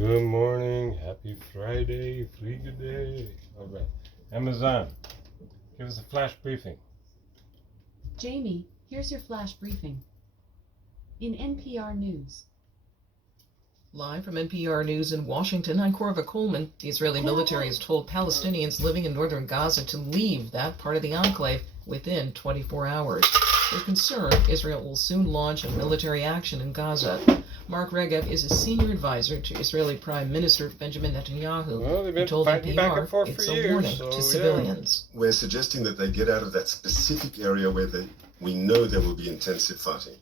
Good morning. Happy Friday. Fliege day. All right. Amazon, give us a flash briefing. Jamie, here's your flash briefing. In NPR News. Live from NPR News in Washington, I'm Corva Coleman. The Israeli military has told Palestinians living in northern Gaza to leave that part of the enclave within 24 hours. They're concerned Israel will soon launch a military action in Gaza. Mark Regev is a senior advisor to Israeli Prime Minister Benjamin Netanyahu. Well, they've been He told fighting back and NPR forth it's for a years, warning so, to civilians. We're suggesting that they get out of that specific area where we know there will be intensive fighting.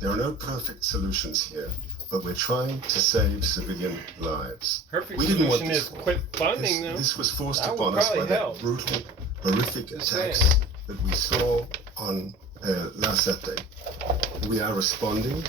There are no perfect solutions here, but we're trying to save civilian lives. Perfect We didn't want solution this is war. quit funding them. This was forced That would upon us by probably help. that brutal, horrific Just attacks saying. that we saw on last Saturday. We are responding.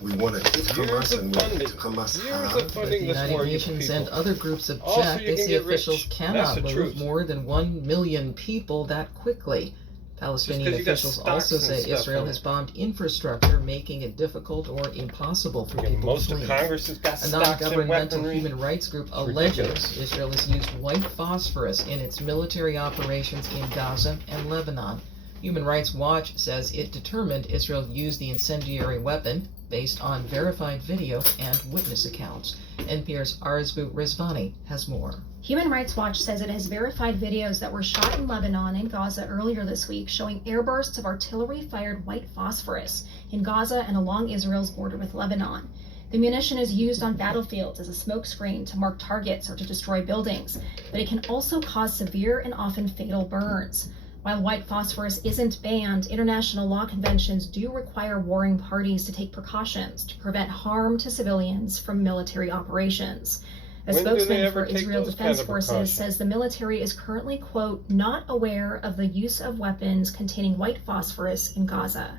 We want to hit Years Hamas of and we funding. hit Hamas Years hard. of But the funding this United war against Nations people. and other groups Also, object. you They can say get officials rich. cannot That's the move truth. more than 1 million people that quickly. Palestinian 'cause you got officials stocks also and say stuff Israel in has it. bombed infrastructure, making it difficult or impossible for Yeah, people most to of flee. Congress has got A stocks and non-governmental weaponry. human rights group It's alleges ridiculous. Israel has used white phosphorus in its military operations in Gaza and Lebanon. Human Rights Watch says it determined Israel used the incendiary weapon based on verified video and witness accounts. NPR's Arzbu Rizvani has more. Human Rights Watch says it has verified videos that were shot in Lebanon and Gaza earlier this week showing airbursts of artillery-fired white phosphorus in Gaza and along Israel's border with Lebanon. The munition is used on battlefields as a smokescreen to mark targets or to destroy buildings, but it can also cause severe and often fatal burns. While white phosphorus isn't banned, international law conventions do require warring parties to take precautions to prevent harm to civilians from military operations. A When do they spokesman ever for take Israel those Defense kind of Forces precautions? says the military is currently, quote, not aware of the use of weapons containing white phosphorus in Gaza.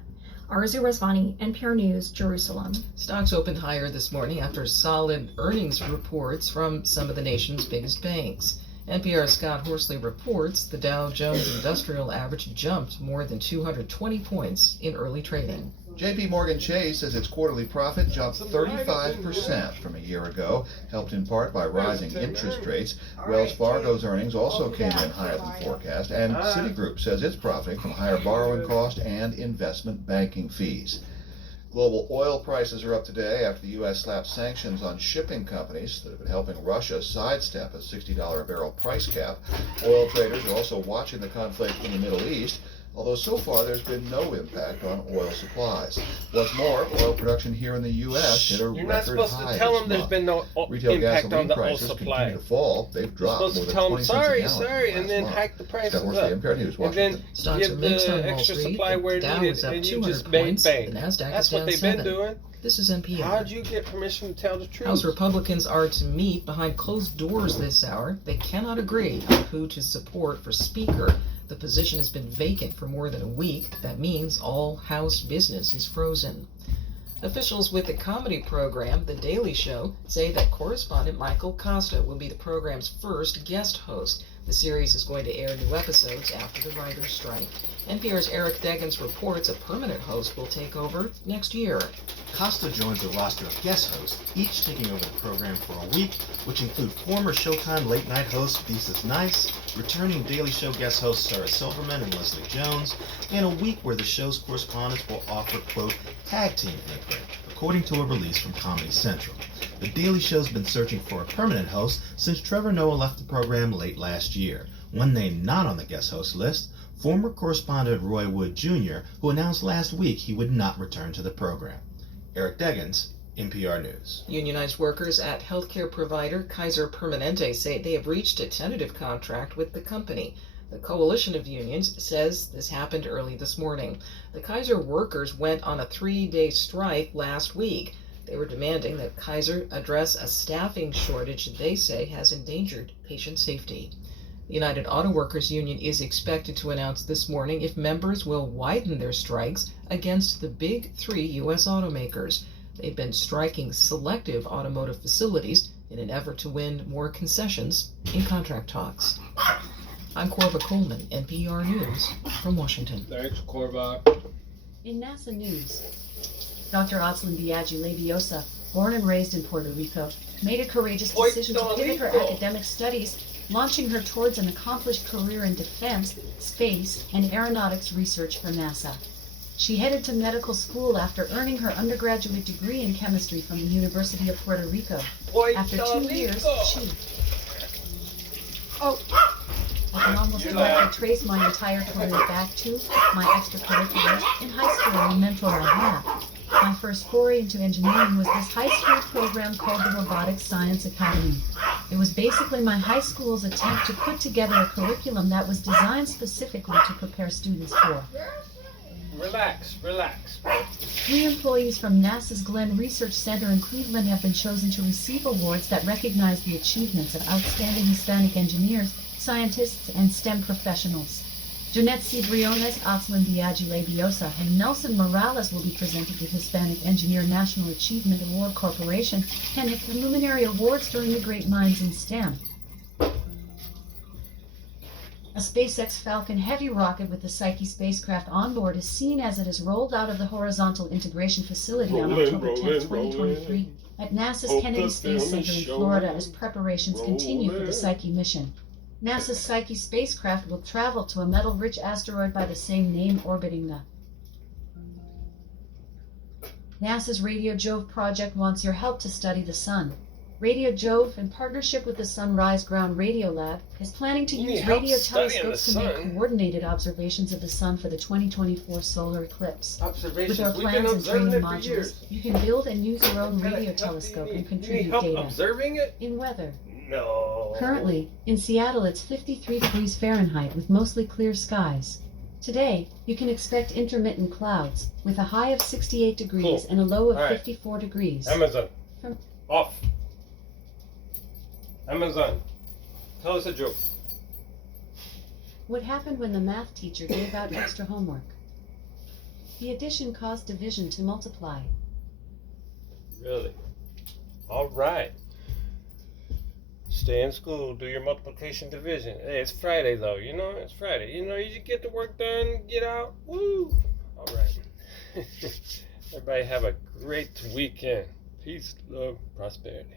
Arzu Razvani, NPR News, Jerusalem. Stocks opened higher this morning after solid earnings reports from some of the nation's biggest banks. NPR's Scott Horsley reports the Dow Jones Industrial Average jumped more than 220 points in early trading. J.P. Morgan Chase says its quarterly profit jumped 35% from a year ago, helped in part by rising interest rates. Wells Fargo's earnings also came in higher than forecast, and Citigroup says it's profiting from higher borrowing costs and investment banking fees. Global oil prices are up today after the U.S. slapped sanctions on shipping companies that have been helping Russia sidestep a $60 a barrel price cap. Oil traders are also watching the conflict in the Middle East, although so far there's been no impact on oil supplies. What's more, oil production here in the U.S. hit a You're not record supposed high to tell this them there's month. been no Retail impact on gasoline the oil prices supply. continue to fall. They've You're dropped supposed more to than tell 20 them, cents a sorry, gallon and then last hike the month. prices Scott Horsley, up. NPR News, And then Washington. Stocks are give mixed on the Wall extra Street. supply where The Dow needed, is up and you 200 just made points. bank. The Nasdaq That's is what down they've 7. been doing. This is NPR. How'd you get permission to tell the truth? House Republicans are to meet behind closed doors this hour. They cannot agree on who to support for Speaker. The position has been vacant for more than a week. That means all House business is frozen. Officials with the comedy program, The Daily Show, say that correspondent Michael Costa will be the program's first guest host. The series is going to air new episodes after the writer's strike. NPR's Eric Deggans reports a permanent host will take over next year. Costa joins a roster of guest hosts, each taking over the program for a week, which include former Showtime late-night host Thesis Nice, returning Daily Show guest hosts Sarah Silverman and Leslie Jones, and a week where the show's correspondents will offer, quote, tag team anchoring, according to a release from Comedy Central. The Daily Show's been searching for a permanent host since Trevor Noah left the program late last year. One name not on the guest host list, former correspondent Roy Wood Jr., who announced last week he would not return to the program. Eric Deggans, NPR News. Unionized workers at healthcare provider Kaiser Permanente say they have reached a tentative contract with the company. The coalition of unions says this happened early this morning. The Kaiser workers went on a 3-day strike last week. They were demanding that Kaiser address a staffing shortage they say has endangered patient safety. The United Auto Workers Union is expected to announce this morning if members will widen their strikes against the big 3 U.S. automakers. They've been striking selective automotive facilities in an effort to win more concessions in contract talks. I'm Corva Coleman, NPR News from Washington. Thanks, Corva. In NASA news, Dr. Otzlan Biaggi Leviosa born and raised in Puerto Rico, made a courageous decision to pivot her academic studies, launching her towards an accomplished career in defense, space, and aeronautics research for NASA. She headed to medical school after earning her undergraduate degree in chemistry from the University of Puerto Rico. After 2 years, she... I can almost directly trace my entire career back to my extracurriculars in high school and the mentor I had. My first foray into engineering was this high school program called the Robotics Science Academy. It was basically my high school's attempt to put together a curriculum that was designed specifically to prepare students for. Relax. 3 employees from NASA's Glenn Research Center in Cleveland have been chosen to receive awards that recognize the achievements of outstanding Hispanic engineers, scientists, and STEM professionals. Jeanette C. Briones, Oxlin Diageo Labiosa, and Nelson Morales will be presented the Hispanic Engineer National Achievement Award Corporation and the preliminary awards during the Great Minds in STEM. A SpaceX Falcon Heavy rocket with the Psyche spacecraft on board is seen as it is rolled out of the Horizontal Integration Facility on October 10, 2023 at NASA's Kennedy Space Center in Florida as preparations continue for the Psyche mission. NASA's Psyche spacecraft will travel to a metal-rich asteroid by the same name orbiting the NASA's Radio Jove project wants your help to study the sun. Radio Jove, in partnership with the Sunrise Ground Radio Lab, is planning to use radio telescopes to make coordinated observations of the sun for the 2024 solar eclipse. With our plans and training modules, you can build and use your own radio telescope and contribute data. Observing it? In weather. No. Currently, in Seattle it's 53 degrees Fahrenheit with mostly clear skies. Today, you can expect intermittent clouds, with a high of 68 degrees and a low of 54 degrees. Amazon. Off. Amazon. Tell us a joke. What happened when the math teacher gave out extra homework? The addition caused division to multiply. Really? All right. Stay in school, do your multiplication division. Hey, it's Friday though, it's Friday. You get the work done, get out, woo! All right. Everybody have a great weekend. Peace, love, prosperity.